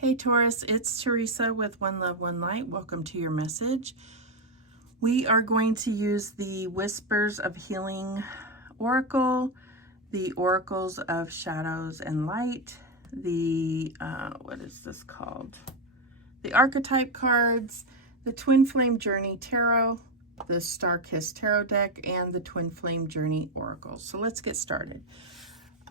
Hey Taurus, it's Teresa with One Love, One Light. Welcome to your message. We are going to use the Whispers of Healing Oracle, the Oracles of Shadows and Light, the, what is this called? The Archetype cards, the Twin Flame Journey Tarot, the Star Kiss Tarot deck, and the Twin Flame Journey Oracle. So let's get started.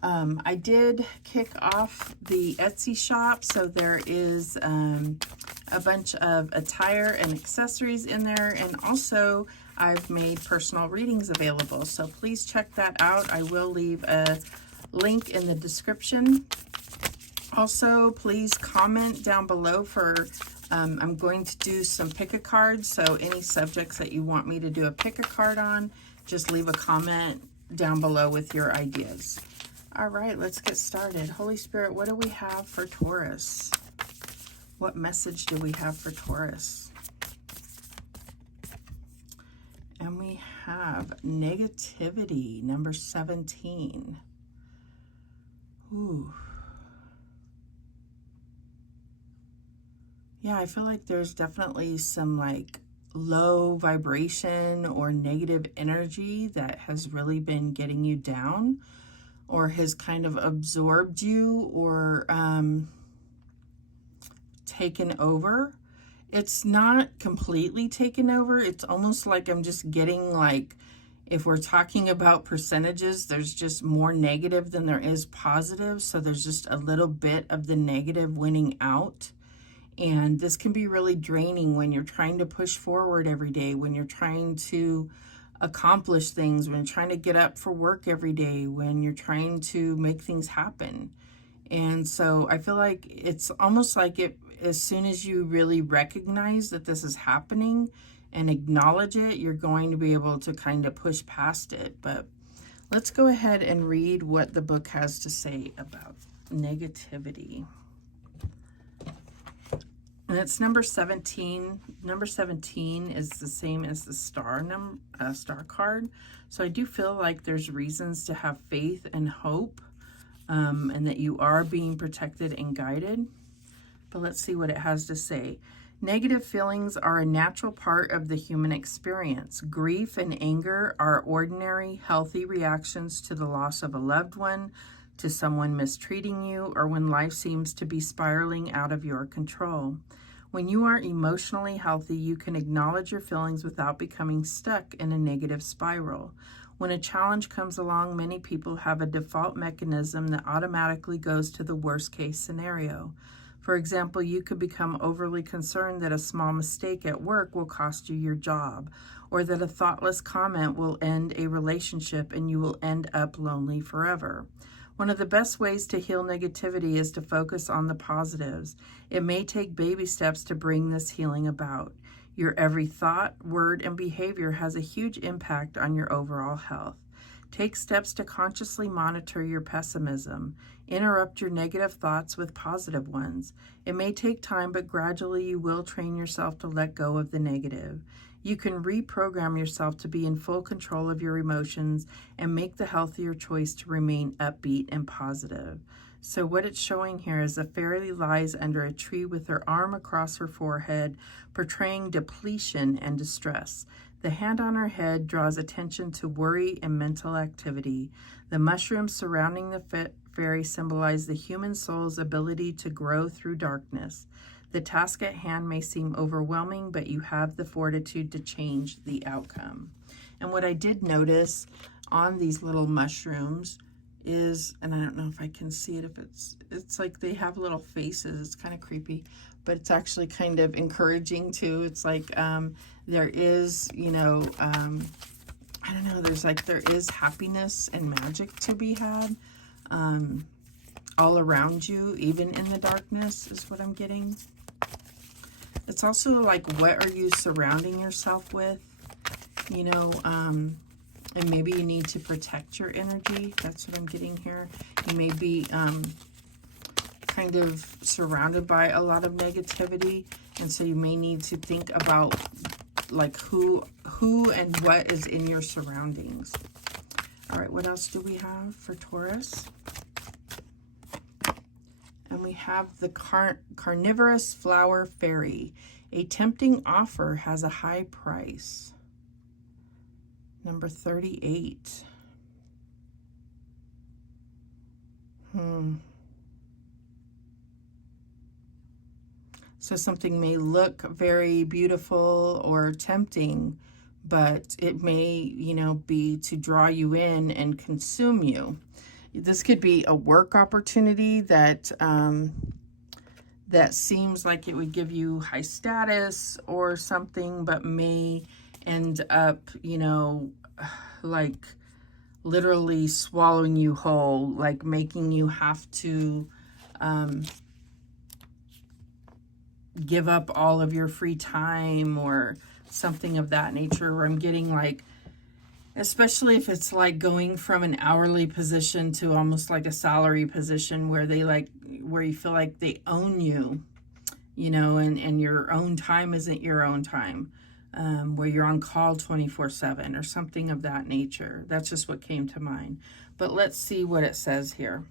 I did kick off the Etsy shop, so there is a bunch of attire and accessories in there, and also I've made personal readings available, so please check that out. I will leave a link in the description. Also, please comment down below for, I'm going to do some pick-a-cards, so any subjects that you want me to do a pick-a-card on, just leave a comment down below with your ideas. All right, let's get started. Holy Spirit, what do we have for Taurus? What message do we have for Taurus? And we have negativity, number 17. Ooh. Yeah, I feel like there's definitely some like low vibration or negative energy that has really been getting you down, or has kind of absorbed you or taken over. It's not completely taken over. It's almost like I'm just getting, like, if we're talking about percentages, there's just more negative than there is positive. So there's just a little bit of the negative winning out. And this can be really draining when you're trying to push forward every day, when you're trying to accomplish things, when you're trying to get up for work every day, when you're trying to make things happen. And so I feel like it's almost like as soon as you really recognize that this is happening and acknowledge it, you're going to be able to kind of push past it. But let's go ahead and read what the book has to say about negativity. And it's number 17. Number 17 is the same as the star card. So I do feel like there's reasons to have faith and hope, and that you are being protected and guided. But let's see what it has to say. Negative feelings are a natural part of the human experience. Grief and anger are ordinary, healthy reactions to the loss of a loved one, to someone mistreating you, or when life seems to be spiraling out of your control. When you are emotionally healthy, you can acknowledge your feelings without becoming stuck in a negative spiral. When a challenge comes along, many people have a default mechanism that automatically goes to the worst case scenario. For example, you could become overly concerned that a small mistake at work will cost you your job, or that a thoughtless comment will end a relationship and you will end up lonely forever. One of the best ways to heal negativity is to focus on the positives. It may take baby steps to bring this healing about. Your every thought, word, and behavior has a huge impact on your overall health. Take steps to consciously monitor your pessimism. Interrupt your negative thoughts with positive ones. It may take time, but gradually you will train yourself to let go of the negative. You can reprogram yourself to be in full control of your emotions and make the healthier choice to remain upbeat and positive. So what it's showing here is a fairy lies under a tree with her arm across her forehead, portraying depletion and distress. The hand on her head draws attention to worry and mental activity. The mushrooms surrounding the fairy symbolize the human soul's ability to grow through darkness. The task at hand may seem overwhelming, but you have the fortitude to change the outcome. And what I did notice on these little mushrooms is, and I don't know if I can see it, if it's like they have little faces. It's kind of creepy, but it's actually kind of encouraging too. It's like there is, you know, I don't know, there is happiness and magic to be had all around you, even in the darkness, is what I'm getting. It's also like, what are you surrounding yourself with? You know, and maybe you need to protect your energy. That's what I'm getting here. You may be kind of surrounded by a lot of negativity, and so you may need to think about like who and what is in your surroundings. All right, what else do we have for Taurus? And we have the carnivorous flower fairy. A tempting offer has a high price. Number 38. So something may look very beautiful or tempting, but it may, you know, be to draw you in and consume you. This could be a work opportunity that that seems like it would give you high status or something, but may end up, you know, like literally swallowing you whole, like making you have to give up all of your free time or something of that nature, where I'm getting like, especially if it's like going from an hourly position to almost like a salary position where they like, where you feel like they own you, you know, and your own time isn't your own time, where you're on call 24/7 or something of that nature. That's just what came to mind. But let's see what it says here.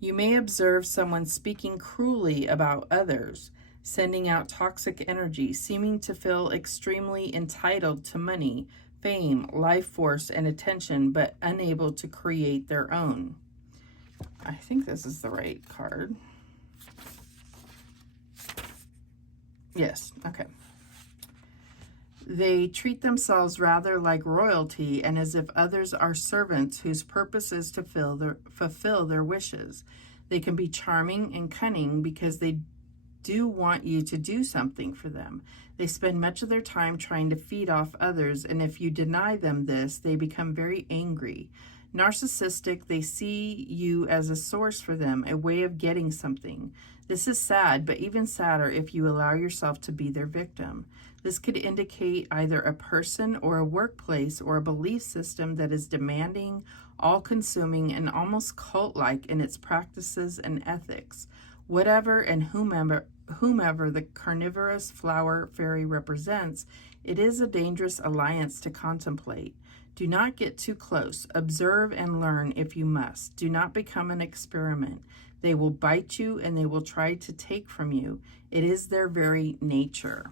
You may observe someone speaking cruelly about others, sending out toxic energy, seeming to feel extremely entitled to money, fame, life force, and attention, but unable to create their own. I think this is the right card. Yes, okay. They treat themselves rather like royalty and as if others are servants whose purpose is to fulfill their wishes. They can be charming and cunning because they do want you to do something for them. They spend much of their time trying to feed off others, and if you deny them this, they become very angry. Narcissistic, they see you as a source for them, a way of getting something. This is sad, but even sadder if you allow yourself to be their victim. This could indicate either a person or a workplace or a belief system that is demanding, all-consuming, and almost cult-like in its practices and ethics. Whatever and whomever the carnivorous flower fairy represents, it is a dangerous alliance to contemplate. Do not get too close. Observe and learn if you must. Do not become an experiment. They will bite you and they will try to take from you. It is their very nature.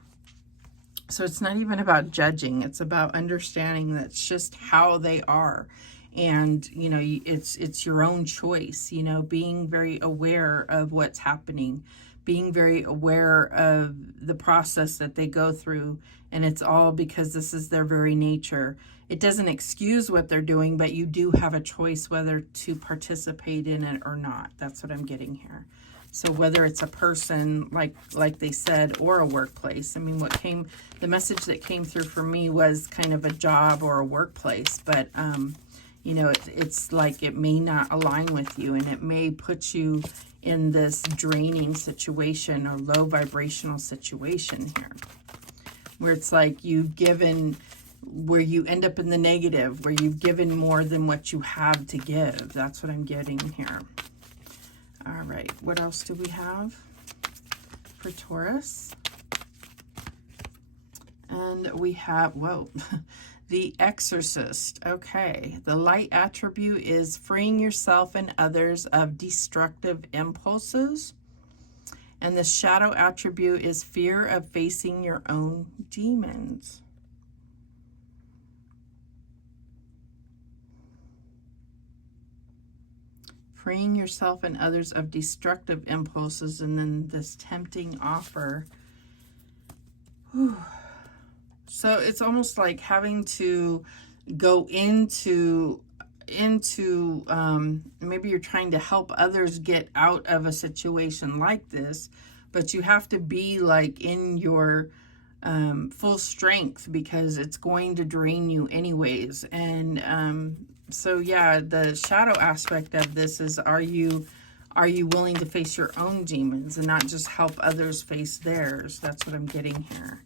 So it's not even about judging. It's about understanding that's just how they are. And, you know, it's your own choice, you know, being very aware of what's happening, being very aware of the process that they go through. And it's all because this is their very nature. It doesn't excuse what they're doing, but you do have a choice whether to participate in it or not. That's what I'm getting here. So whether it's a person, like they said, or a workplace. I mean, the message that came through for me was kind of a job or a workplace, but, you know, it's like it may not align with you, and it may put you in this draining situation or low vibrational situation here, where it's like you've given, where you end up in the negative, where you've given more than what you have to give. That's what I'm getting here. All right, what else do we have for Taurus? And we have, whoa, the Exorcist. Okay, the light attribute is freeing yourself and others of destructive impulses. And the shadow attribute is fear of facing your own demons. Freeing yourself and others of destructive impulses, and then this tempting offer. Whew. So it's almost like having to go into maybe you're trying to help others get out of a situation like this, but you have to be like in your full strength because it's going to drain you anyways. And so yeah, the shadow aspect of this is, are you willing to face your own demons and not just help others face theirs? That's what I'm getting here.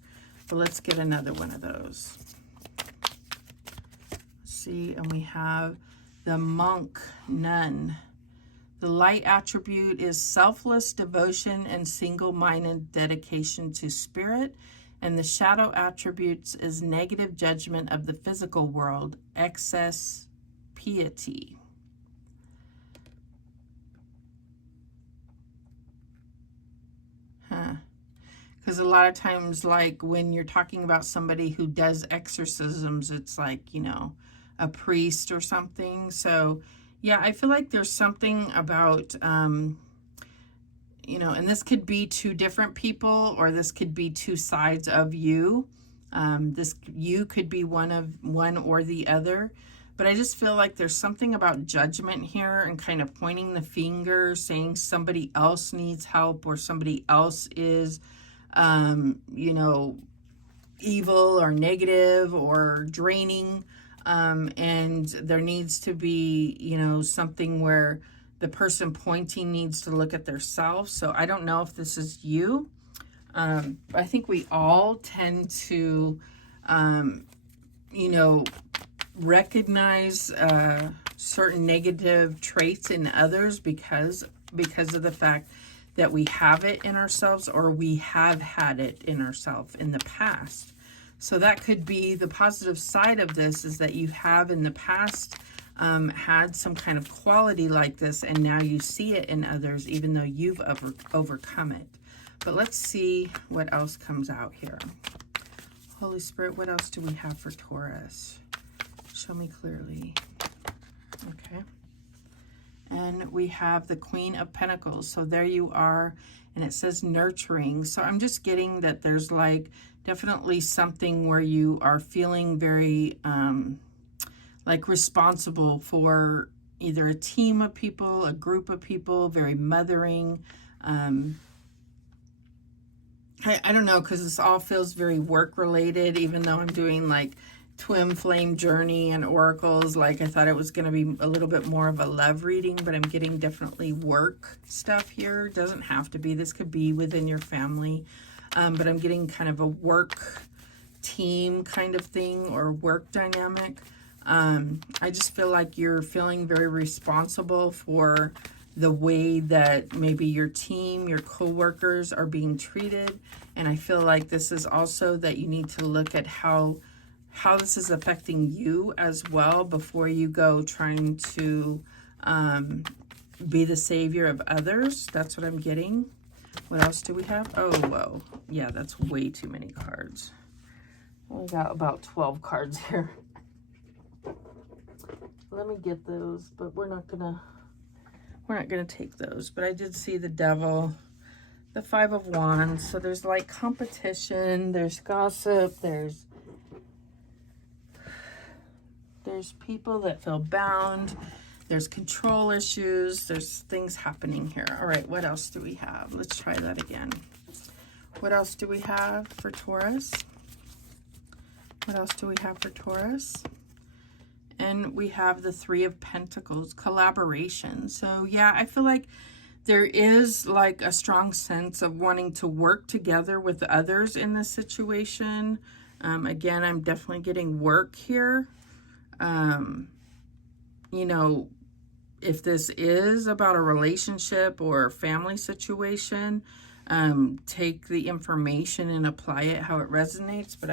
But let's get another one of those. Let's see, and we have the monk nun. The light attribute is selfless devotion and single-minded dedication to spirit. And the shadow attributes is negative judgment of the physical world, excess piety. Because a lot of times, like when you're talking about somebody who does exorcisms, it's like, you know, a priest or something. So yeah, I feel like there's something about, you know, and this could be two different people, or this could be two sides of you. You could be one or the other. But I just feel like there's something about judgment here and kind of pointing the finger, saying somebody else needs help or somebody else is, you know, evil or negative or draining. And there needs to be, you know, something where the person pointing needs to look at themselves. So I don't know if this is you. I think we all tend to, you know, recognize certain negative traits in others because of the fact that we have it in ourselves, or we have had it in ourselves in the past. So that could be the positive side of this, is that you have in the past had some kind of quality like this, and now you see it in others, even though you've overcome it. But let's see what else comes out here. Holy Spirit, what else do we have for Taurus? Show me clearly. Okay. And we have the Queen of Pentacles. So there you are. And it says nurturing. So I'm just getting that there's like definitely something where you are feeling very like responsible for either a team of people, a group of people, very mothering. I don't know, because this all feels very work related, even though I'm doing like twin flame journey and oracles. Like I thought it was going to be a little bit more of a love reading, but I'm getting definitely work stuff here. Doesn't have to be. This could be within your family, but I'm getting kind of a work team kind of thing, or work dynamic. I just feel like you're feeling very responsible for the way that maybe your team, your co-workers are being treated. And I feel like this is also that you need to look at how this is affecting you as well before you go trying to be the savior of others. That's what I'm getting. What else do we have? Oh, whoa. Yeah, that's way too many cards. We got about 12 cards here. Let me get those, but we're not gonna take those. But I did see the Devil, the Five of Wands. So there's like competition, there's gossip, there's people that feel bound, there's control issues, there's things happening here. All right, what else do we have? Let's try that again. What else do we have for Taurus? What else do we have for Taurus? And we have the Three of Pentacles, collaboration. So yeah, I feel like there is like a strong sense of wanting to work together with others in this situation. Again, I'm definitely getting work here. You know, if this is about a relationship or a family situation, take the information and apply it how it resonates. But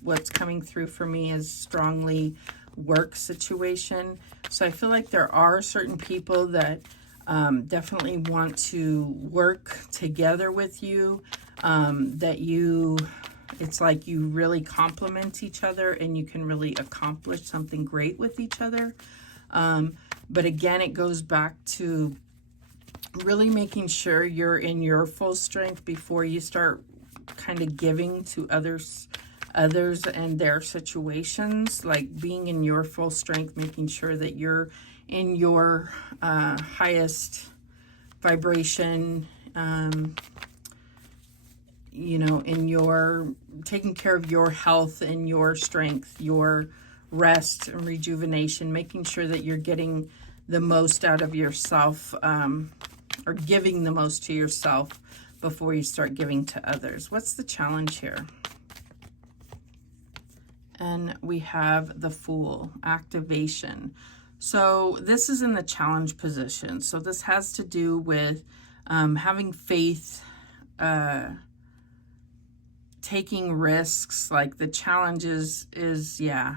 what's coming through for me is strongly work situation. So I feel like there are certain people that definitely want to work together with you, it's like you really complement each other and you can really accomplish something great with each other. But again, it goes back to really making sure you're in your full strength before you start kind of giving to others and their situations. Like being in your full strength, making sure that you're in your highest vibration, you know, in your taking care of your health and your strength, your rest and rejuvenation, making sure that you're getting the most out of yourself, or giving the most to yourself before you start giving to others. What's the challenge here? And we have the Fool, activation. So this is in the challenge position. So this has to do with having faith, taking risks. Like the challenge is yeah,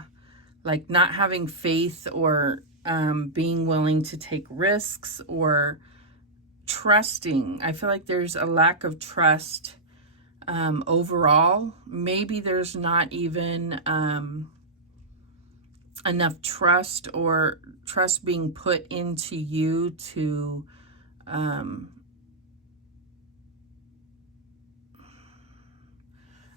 like not having faith, or being willing to take risks, or trusting. I feel like there's a lack of trust overall. Maybe there's not even enough trust or trust being put into you to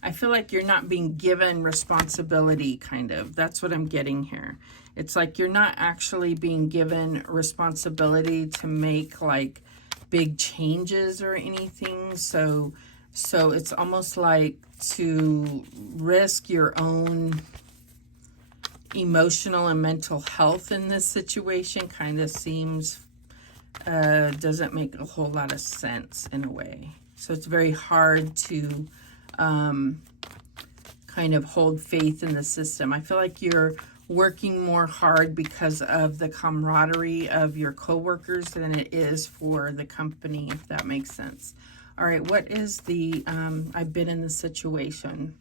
I feel like you're not being given responsibility, kind of. That's what I'm getting here. It's like you're not actually being given responsibility to make like big changes or anything. So it's almost like to risk your own emotional and mental health in this situation kind of seems, doesn't make a whole lot of sense in a way. So it's very hard to kind of hold faith in the system. I feel like you're working more hard because of the camaraderie of your coworkers than it is for the company, if that makes sense. All right, what is the, I've been in this situation.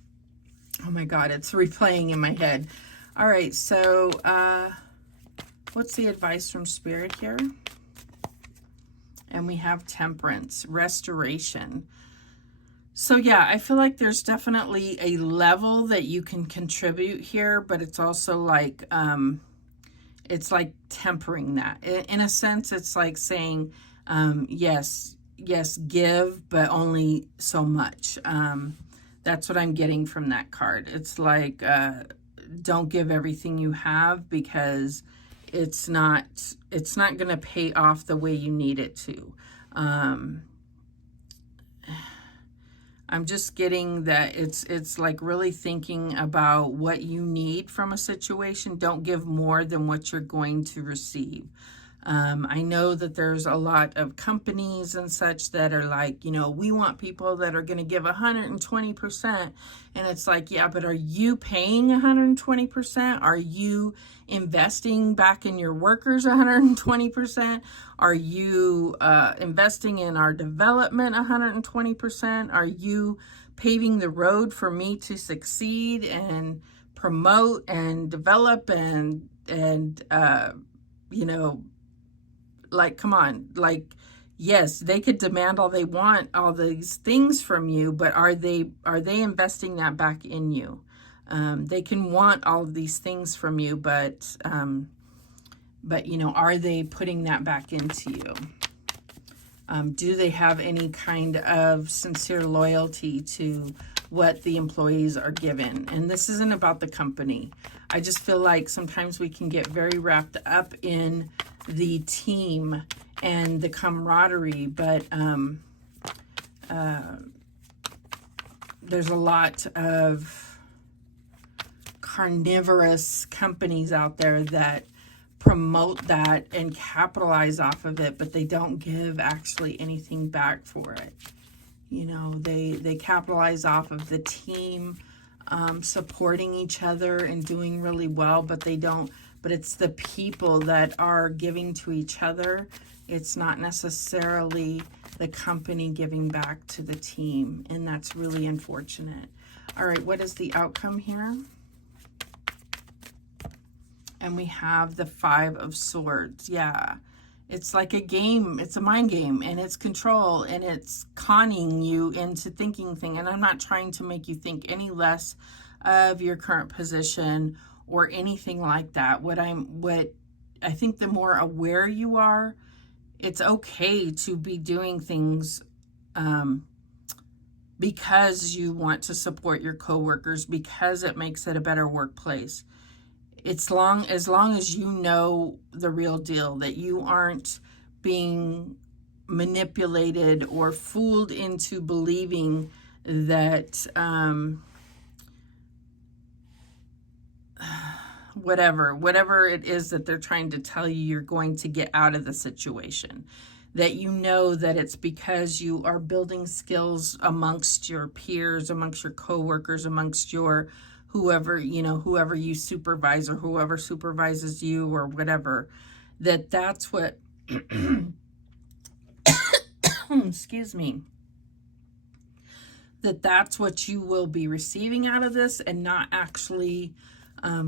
Oh my God, it's replaying in my head. All right, so what's the advice from Spirit here? And we have Temperance, Restoration. So yeah, I feel like there's definitely a level that you can contribute here, but it's also like, it's like tempering that. In a sense, it's like saying, yes, give, but only so much. That's what I'm getting from that card. It's like, don't give everything you have, because it's not going to pay off the way you need it to. I'm just getting that it's like really thinking about what you need from a situation. Don't give more than what you're going to receive. I know that there's a lot of companies and such that are like, you know, we want people that are going to give 120%. And it's like, yeah, but are you paying 120%? Are you investing back in your workers 120%? Are you investing in our development 120%? Are you paving the road for me to succeed and promote and develop and you know, like, come on, like, yes, they could demand all they want, all these things from you, but are they investing that back in you? They can want all of these things from you, but you know, are they putting that back into you? Do they have any kind of sincere loyalty to what the employees are given? And this isn't about the company. I just feel like sometimes we can get very wrapped up in the team and the camaraderie, but there's a lot of carnivorous companies out there that promote that and capitalize off of it, but they don't give actually anything back for it. You know, they capitalize off of the team supporting each other and doing really well, but they don't, but it's the people that are giving to each other. It's not necessarily the company giving back to the team, and that's really unfortunate. All right, what is the outcome here? And we have the 5 of Swords. Yeah, it's like a game. It's a mind game, and it's control, and it's conning you into thinking thing. And I'm not trying to make you think any less of your current position or anything like that. What I think, the more aware you are, it's okay to be doing things because you want to support your coworkers, because it makes it a better workplace. As long as you know the real deal, that you aren't being manipulated or fooled into believing that whatever it is that they're trying to tell you you're going to get out of the situation, that you know that it's because you are building skills amongst your peers, amongst your coworkers, amongst your whoever you supervise, or whoever supervises you, or whatever, that's what excuse me, that's what you will be receiving out of this, and not actually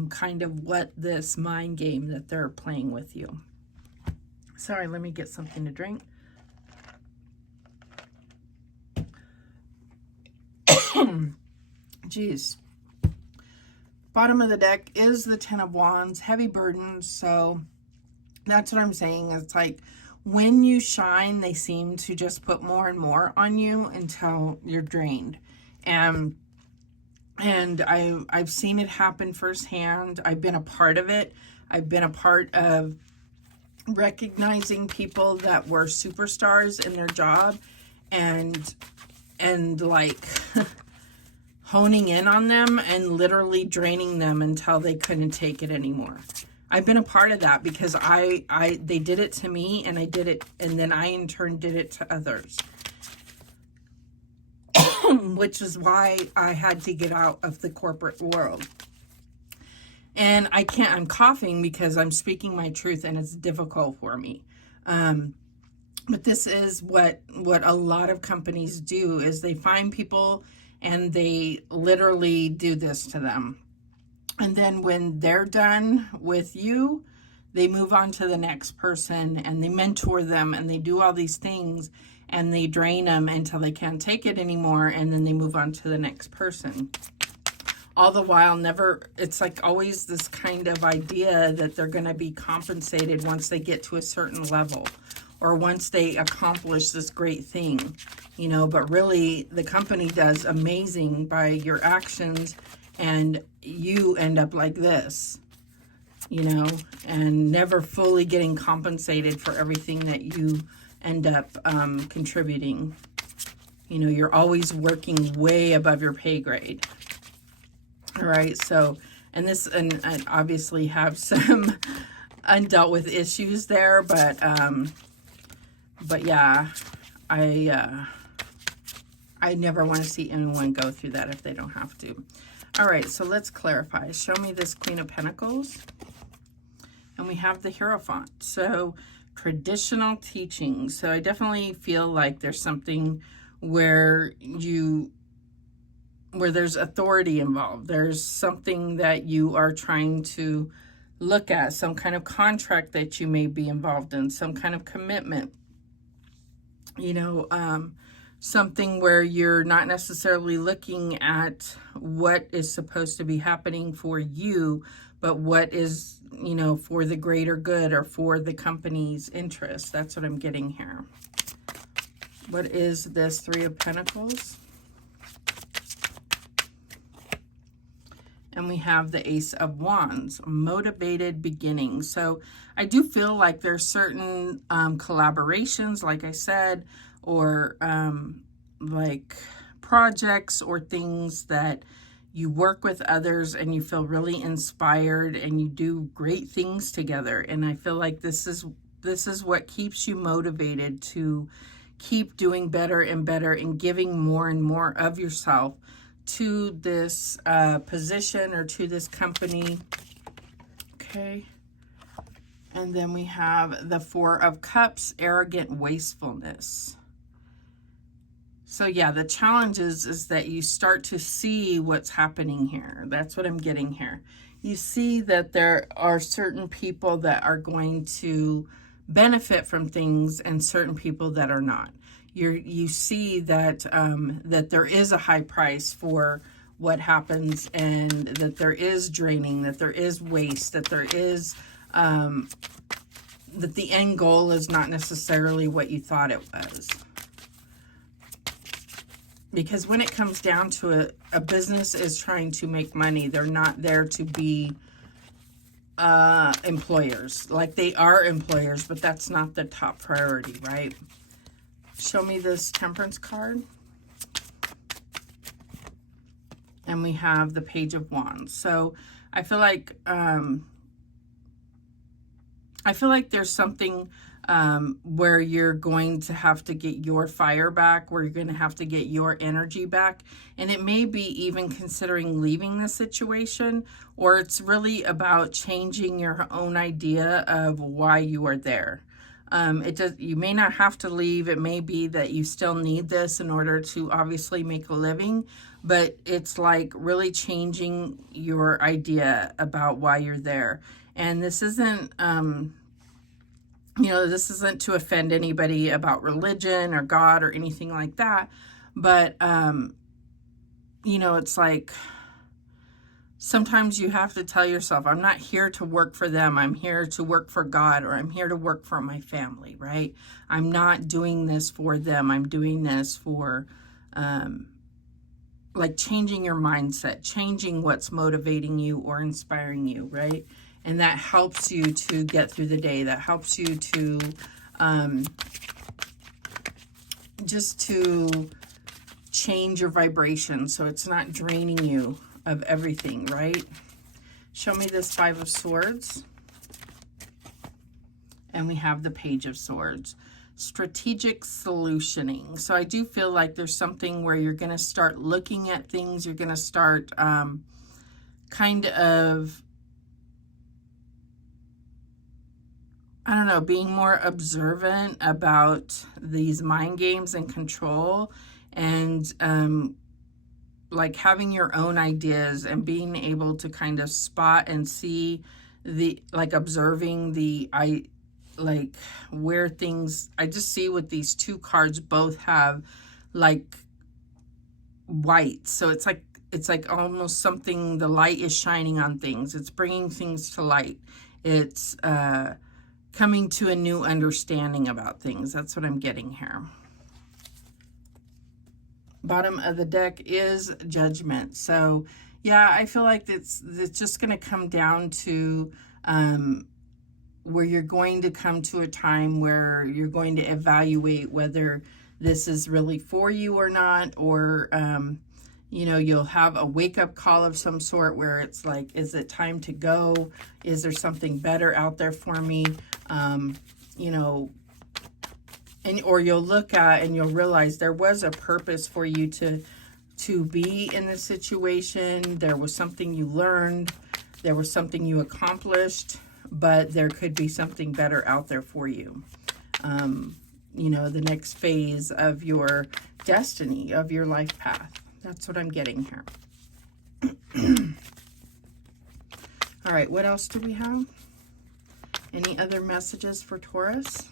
kind of what this mind game that they're playing with you. Sorry, let me get something to drink. geez. Bottom of the deck is the Ten of Wands, heavy burdens. So that's what I'm saying. It's like when you shine, they seem to just put more and more on you until you're drained. And I've seen it happen firsthand. I've been a part of it. I've been a part of recognizing people that were superstars in their job and like honing in on them and literally draining them until they couldn't take it anymore. I've been a part of that because they did it to me, and I did it, and then I in turn did it to others. Which is why I had to get out of the corporate world. And I'm coughing because I'm speaking my truth and it's difficult for me. But this is what a lot of companies do, is they find people and they literally do this to them. And then when they're done with you, they move on to the next person and they mentor them and they do all these things and they drain them until they can't take it anymore, and then they move on to the next person. All the while, it's like always this kind of idea that they're going to be compensated once they get to a certain level or once they accomplish this great thing, you know, but really the company does amazing by your actions, and you end up like this, you know, and never fully getting compensated for everything that you end up contributing. You know, you're always working way above your pay grade. All right, so, and I obviously have some undealt with issues there, but yeah, I never want to see anyone go through that if they don't have to. All right, so let's clarify. Show me this Queen of Pentacles. And we have the Hierophant. So traditional teaching. So I definitely feel like there's something where there's authority involved. There's something that you are trying to look at, some kind of contract that you may be involved in, some kind of commitment, you know, something where you're not necessarily looking at what is supposed to be happening for you, but what is, you know, for the greater good or for the company's interest. That's what I'm getting here. What is this Three of Pentacles? And we have the Ace of Wands, motivated beginning. So I do feel like there's certain collaborations, like I said, or like projects or things that you work with others and you feel really inspired and you do great things together. And I feel like this is what keeps you motivated to keep doing better and better and giving more and more of yourself to this position or to this company. Okay. And then we have the Four of Cups, arrogant wastefulness. So yeah, the challenge is that you start to see what's happening here. That's what I'm getting here. You see that there are certain people that are going to benefit from things and certain people that are not. You see that that there is a high price for what happens, and that there is draining, that there is waste, that there is that the end goal is not necessarily what you thought it was. Because when it comes down to it, a business is trying to make money. They're not there to be employers. Like, they are employers, but that's not the top priority, right? Show me this Temperance card. And we have the Page of Wands. So I feel like there's something where you're going to have to get your fire back, where you're going to have to get your energy back. And it may be even considering leaving the situation, or it's really about changing your own idea of why you are there. You may not have to leave. It may be that you still need this in order to obviously make a living, but it's like really changing your idea about why you're there. And this isn't, this isn't to offend anybody about religion or God or anything like that, but, you know, it's like sometimes you have to tell yourself, I'm not here to work for them. I'm here to work for God, or I'm here to work for my family, right? I'm not doing this for them. I'm doing this for, like changing your mindset, changing what's motivating you or inspiring you, right? And that helps you to get through the day. That helps you to just to change your vibration so it's not draining you of everything, right? Show me this Five of Swords. And we have the Page of Swords. Strategic solutioning. So I do feel like there's something where you're going to start looking at things. You're going to start kind of, I don't know, being more observant about these mind games and control, and like having your own ideas and being able to kind of spot and see the, like observing the, like where things, I just see with these two cards both have like white. So it's like almost something, the light is shining on things. It's bringing things to light. It's coming to a new understanding about things. That's what I'm getting here. Bottom of the deck is Judgment. So yeah, I feel like it's just going to come down to where you're going to come to a time where you're going to evaluate whether this is really for you or not, or you know, you'll have a wake-up call of some sort where it's like, is it time to go? Is there something better out there for me? You know, and or you'll look at and you'll realize there was a purpose for you to be in this situation. There was something you learned. There was something you accomplished, but there could be something better out there for you. You know, the next phase of your destiny, of your life path. That's what I'm getting here. All right, what else do we have? Any other messages for Taurus?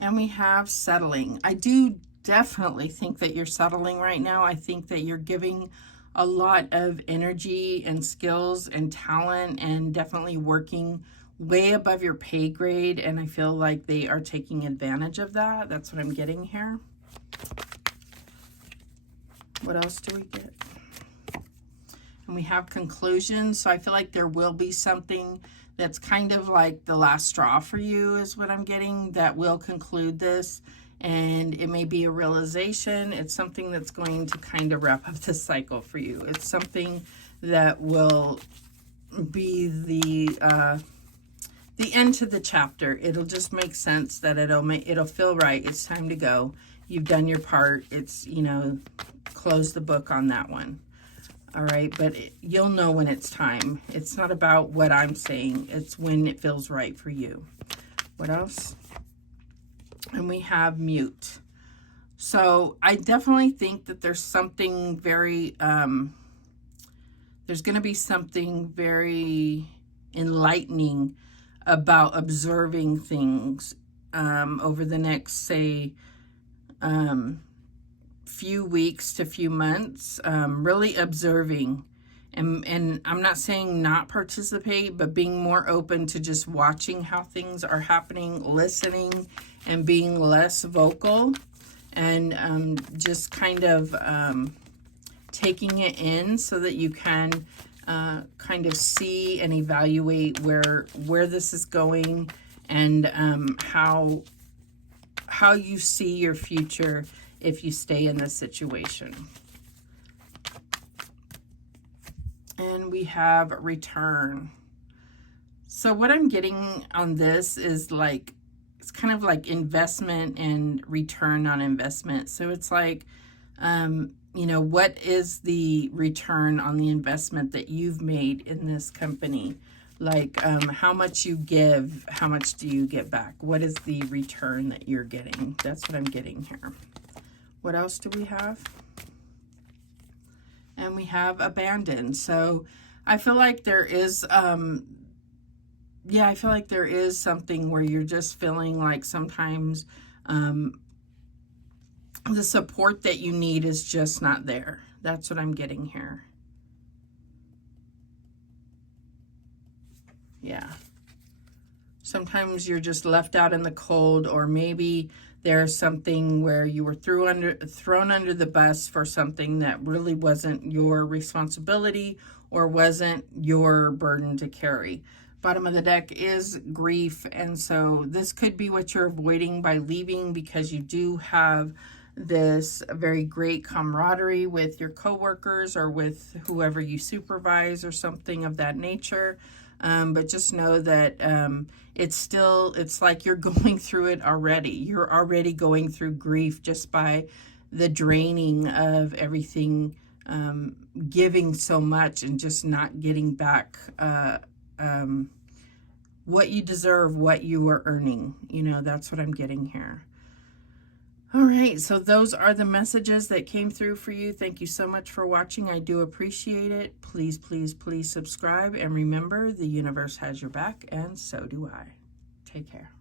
And we have settling. I do definitely think that you're settling right now. I think that you're giving a lot of energy and skills and talent, and definitely working way above your pay grade. And I feel like they are taking advantage of that. That's what I'm getting here. What else do we get? And we have conclusions. So I feel like there will be something that's kind of like the last straw for you, is what I'm getting, that will conclude this. And it may be a realization. It's something that's going to kind of wrap up this cycle for you. It's something that will be the end to the chapter. It'll just make sense that it'll feel right. It's time to go. You've done your part. It's, you know, close the book on that one. All right, but you'll know when it's time. It's not about what I'm saying. It's when it feels right for you. What else? And we have mute. So I definitely think that there's something very, there's going to be something very enlightening about observing things over the next, say, few weeks to few months, really observing. And I'm not saying not participate, but being more open to just watching how things are happening, listening, and being less vocal, and just kind of taking it in so that you can kind of see and evaluate where this is going, and how you see your future if you stay in this situation. And we have return. So what I'm getting on this is like, it's kind of like investment and return on investment. So it's like, you know, what is the return on the investment that you've made in this company? Like, how much you give, how much do you get back? What is the return that you're getting? That's what I'm getting here. What else do we have? And we have abandoned. So I feel like there is, yeah, I feel like there is something where you're just feeling like sometimes the support that you need is just not there. That's what I'm getting here. Yeah. Sometimes you're just left out in the cold, or maybe there's something where you were thrown under the bus for something that really wasn't your responsibility or wasn't your burden to carry. Bottom of the deck is grief, and so this could be what you're avoiding by leaving, because you do have this very great camaraderie with your coworkers or with whoever you supervise or something of that nature. But just know that it's like you're going through it already. You're already going through grief just by the draining of everything, giving so much and just not getting back what you deserve, what you are earning. You know, that's what I'm getting here. All right, so those are the messages that came through for you. Thank you so much for watching. I do appreciate it. Please, please, please subscribe. And remember, the universe has your back, and so do I. Take care.